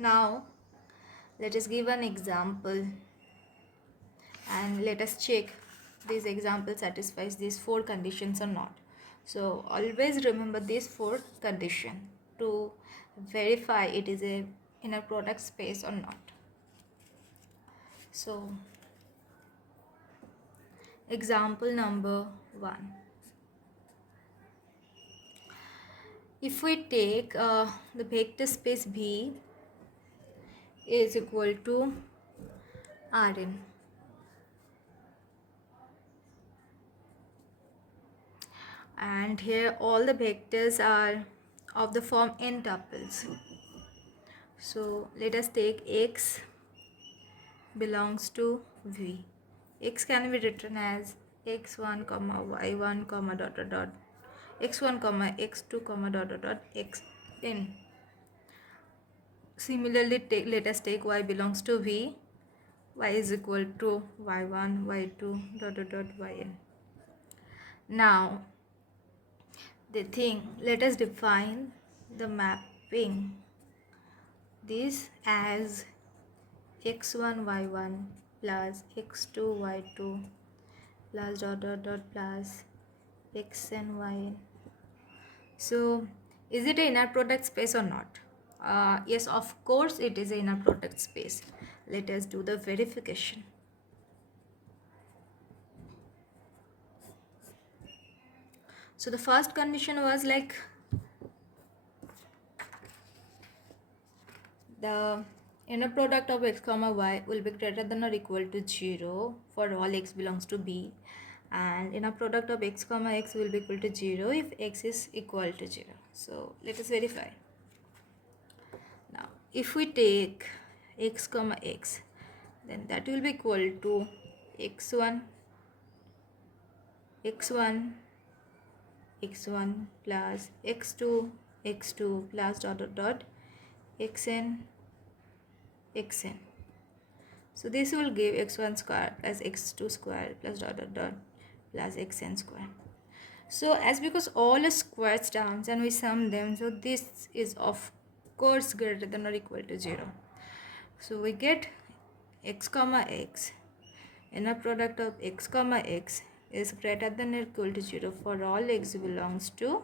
Now let us give an example and let us check this example satisfies these four conditions or not. So always remember these four conditions to verify it is a inner product space or not. So example number 1. If we take the vector space V is equal to Rn, and here all the vectors are of the form n tuples. So let us take x belongs to V. X can be written as x1 comma y1 comma dot dot dot x1 comma x2 comma dot dot dot xn. Similarly, let us take y belongs to V. Y is equal to y1 y2 dot dot dot yn. Now the thing, let us define the mapping this as x1 y1 plus x2 y2 plus dot dot dot plus xn yn. So is it an inner product space or not? Yes, of course it is an inner product space. Let us do the verification. So the first condition was like the inner product of x comma y will be greater than or equal to 0 for all x belongs to B, and inner product of x comma x will be equal to 0 if x is equal to 0. So let us verify. Now if we take x comma x, then that will be equal to x1 x1 x1 plus x2 plus dot dot dot xn xn. So this will give x1 square plus x2 square plus dot dot dot plus xn square. So as because all are squares terms and we sum them, so this is of course greater than or equal to 0. So we get x comma x, inner product of x comma x is greater than or equal to 0 for all x belongs to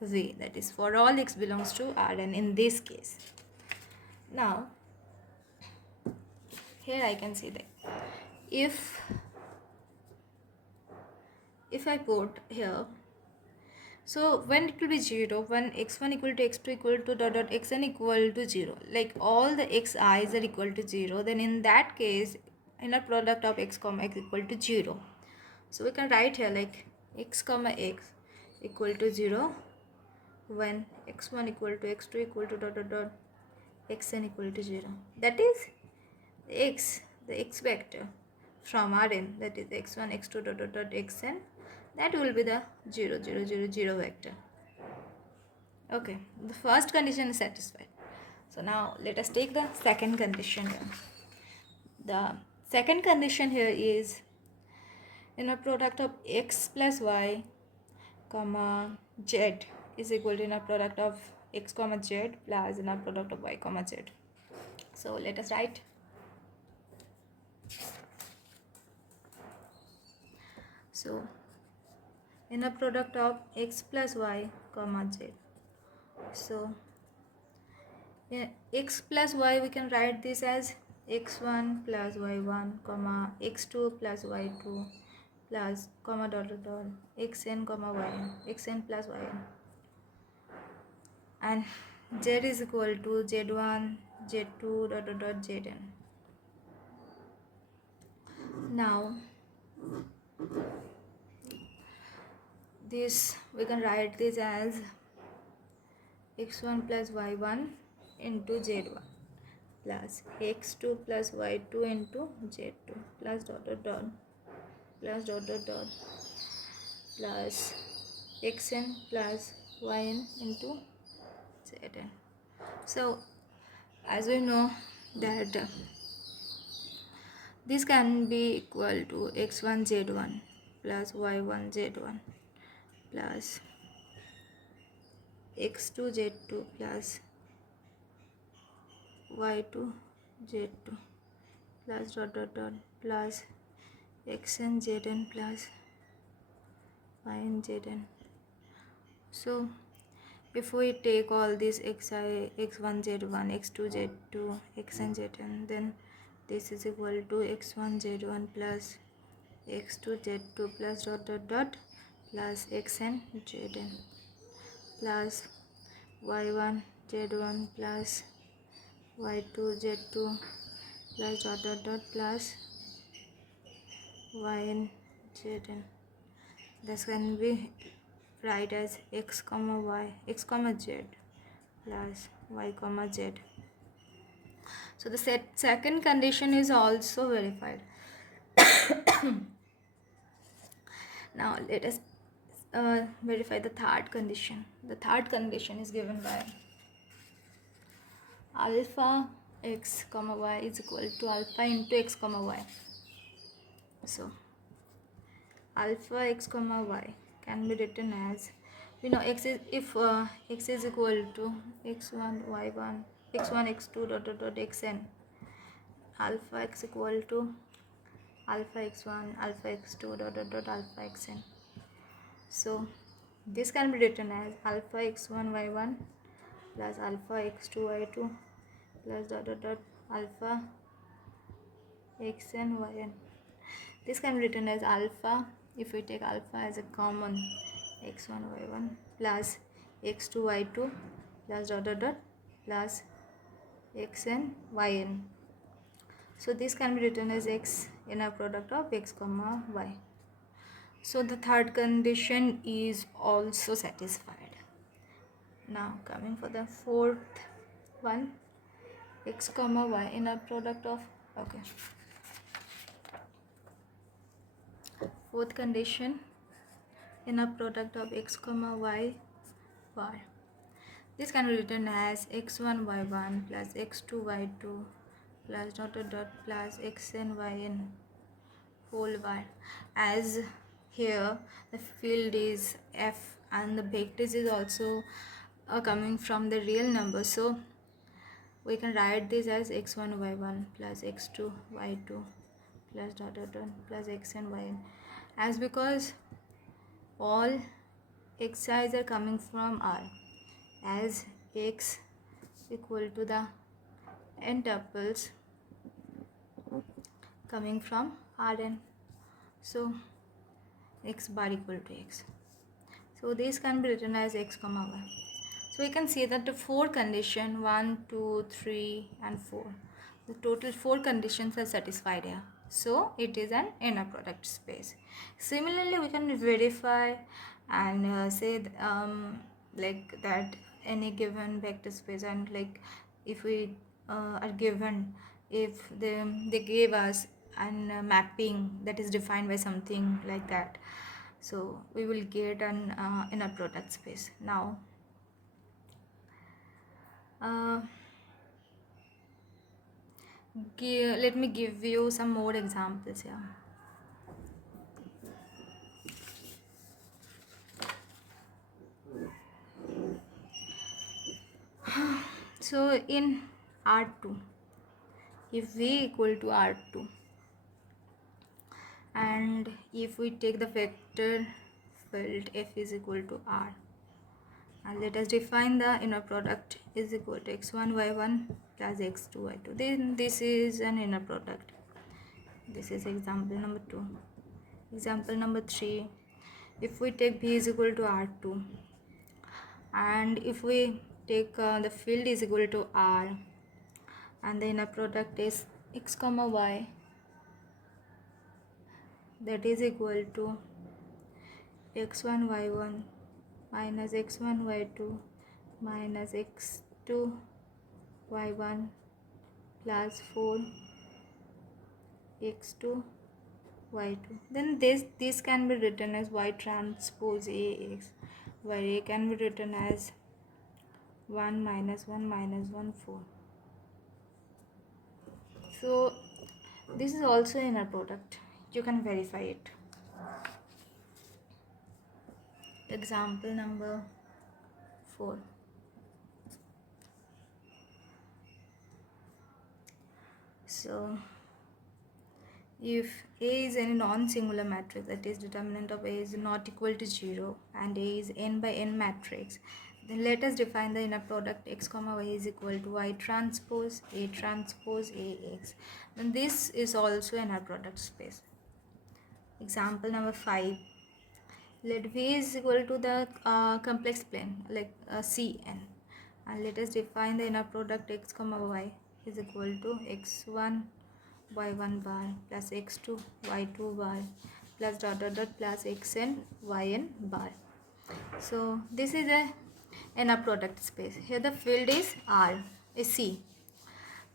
V, that is for all x belongs to Rn in this case. Now here I can see that if I put here, so when it will be 0, when x1 equal to x2 equal to dot dot xn equal to 0, like all the xi's are equal to 0, then in that case inner product of x comma x equal to 0. So we can write here like x comma x equal to 0 when x1 equal to x2 equal to dot dot dot xn equal to 0. That is the x vector from Rn, that is x1 x2 dot dot dot xn, that will be the 0 0 0 0 vector. Okay, the first condition is satisfied. So now let us take the second condition here. The second condition here is inner product of x plus y comma z is equal to inner product of x comma z plus inner product of y comma z. So let us write. So inner product of x plus y comma z. So x plus y we can write this as x1 plus y1 comma x2 plus y2 plus comma dot dot dot xn comma yn, xn plus yn, and z is equal to z1 z2 dot dot dot zn. Now this we can write this as x1 plus y1 into z1 plus x2 plus y2 into z2 plus dot dot dot plus dot dot dot plus xn plus yn into zn. So as we know that this can be equal to x1 z1 plus y1 z1 plus x2 z2 plus y2 z2 plus dot dot dot plus xn zn plus yn zn. So if we take all these xi, x1 z1, x2 z2, xn zn, then this is equal to x1 z1 plus x2 z2 plus dot dot dot plus xn zn plus y1 z1 plus y2 z2 plus dot dot dot plus yn zn. This can be write as x comma y, x comma z plus y comma z. So the second condition is also verified. Now let us verify the third condition. The third condition is given by alpha x comma y is equal to alpha into x comma y. So alpha x comma y can be written as, we know x is, if x is equal to x1 y1 x1 x2 dot dot dot xn, alpha x equal to alpha x1 alpha x2 dot dot dot alpha xn. So this can be written as alpha x1 y1 plus alpha x2 y2 plus dot dot dot alpha xn yn. This can be written as alpha, if we take alpha as a common, x1 y1 plus x2 y2 plus dot dot dot plus xn yn. So this can be written as x inner product of x comma y. So the third condition is also satisfied. Now coming for the fourth one, x comma y inner product of, okay, fourth condition, inner product of x comma y bar. This can be written as x1 y1 plus x2 y2 plus dot dot dot plus xn yn whole bar. As here the field is f and the vectors is also coming from the real number, so we can write this as x1 y1 plus x2 y2 plus dot dot dot plus xn yn, as because all xi's are coming from R, as x equal to the n tuples coming from Rn, so x bar equal to x. So this can be written as x comma y. So we can see that the four condition 1 2 3 and 4, the total 4 conditions are satisfied here, so it is an inner product space. Similarly we can verify and say like that any given vector space, and like if we are given, if they gave us an mapping that is defined by something like that, so we will get an inner product space. Now let me give you some more examples here. So in R2, if V equal to R2 and if we take the vector field F is equal to R, and let us define the inner product is equal to x1 y1 plus x2 y2, then this is an inner product. This is example number 2. Example number 3, if we take V is equal to R2 and if we take the field is equal to R and the inner product is x comma y, that is equal to x1 y1 minus x1 y2 minus x2 y1 plus 4 x2 y2, then this can be written as y transpose ax, where a can be written as 1 minus 1 minus 1 4. So this is also inner product, you can verify it. Example number 4, So if A is any non-singular matrix, that is determinant of A is not equal to 0 and A is n by n matrix, then let us define the inner product x comma y is equal to y transpose AX. Then this is also an inner product space. Example number 5. Let V is equal to the complex plane like Cn, and let us define the inner product x comma y is equal to x1 y1 bar plus x2 y2 bar plus dot dot dot plus xn yn bar. So this is a inner product space. Here the field is R, is C,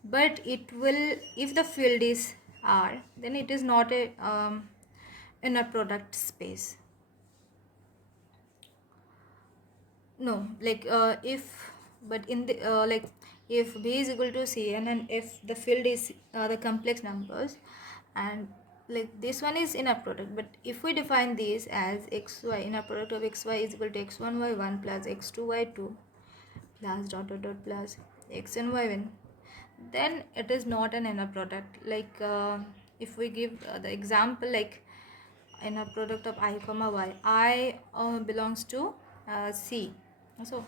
but it will, if the field is R, then it is not a inner product space. No, like if, but in the like if B is equal to Cn and if the field is the complex numbers, and like this one is inner product, but if we define this as xy, inner product of xy is equal to x1 y1 plus x2 y2 plus dot dot dot plus xn yn, then it is not an inner product. Like if we give the example like inner product of I comma y, I belongs to C, so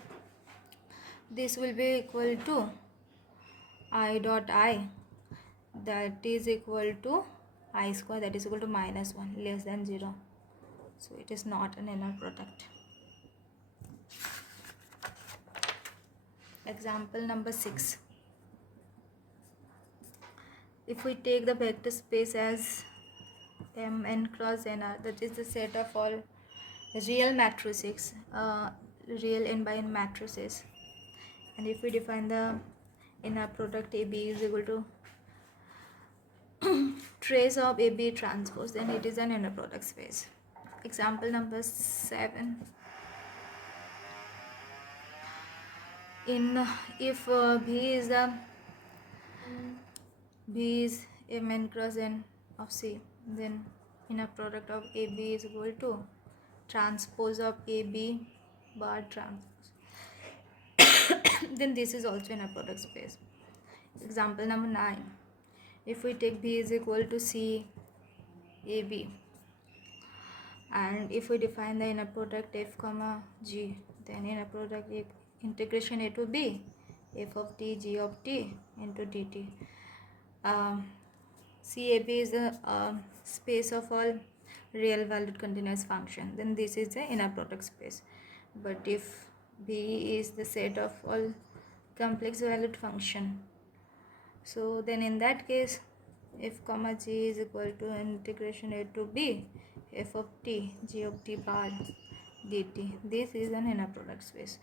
this will be equal to I dot I, that is equal to I square, that is equal to minus 1 less than 0, so it is not an inner product. Example number 6. If we take the vector space as Mn cross Nr, that is the set of all real matrices, real n by n matrices, and if we define the inner product AB is equal to trace of AB transpose, then it is an inner product space. Example number 7. In if B is Mn cross N of C, then inner product of AB is equal to transpose of AB bar transpose. Then this is also inner product space. Example number 9. If we take B is equal to C AB, and if we define the inner product f comma g, then inner product integration a to b f of t g of t into dt. CAB is the space of all real valued continuous function, then this is the inner product space. But if B is the set of all complex valued function, so then in that case f comma g is equal to integration a to b f of t g of t bar dt. This is an inner product space.